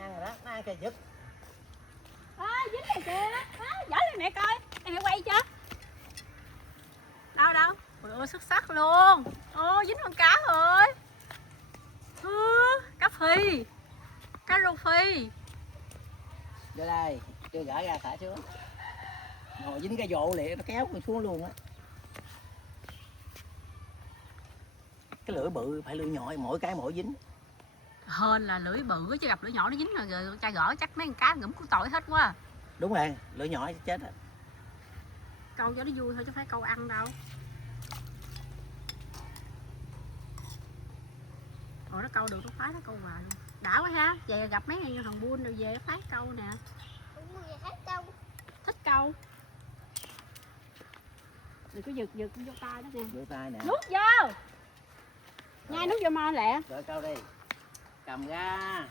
ăn rồi đó, nó ăn kìa giật. Dính này kìa. Giở lên mẹ coi. Em phải quay chưa? Đâu đâu. Ôi ơi xuất sắc luôn. Ô dính con cá rồi. Cá phi. Cá rô phi. Vô đây, chưa gỡ ra thả xuống. Ngồi dính cái vỗ liền nó kéo mình xuống luôn á. Cái lưỡi bự phải lưỡi nhỏ, mỗi cái mỗi dính. Hên là lưỡi bự chứ gặp lưỡi nhỏ nó dính rồi cha gỡ chắc mấy con cá ngủm của tội hết quá. Đúng rồi, lưỡi nhỏ chết rồi. Câu cho nó vui thôi chứ phải câu ăn đâu. Nó câu được nó phái nó câu hoài luôn. Đã quá ha, về gặp mấy thằng buôn rồi về phái câu nè. Thích câu. Đừng có giật vô tay đó nè. Vô tay nè. Nuốt vô. Nhai nuốt vô mo lẹ. Gỡ câu đi. Cầm ra.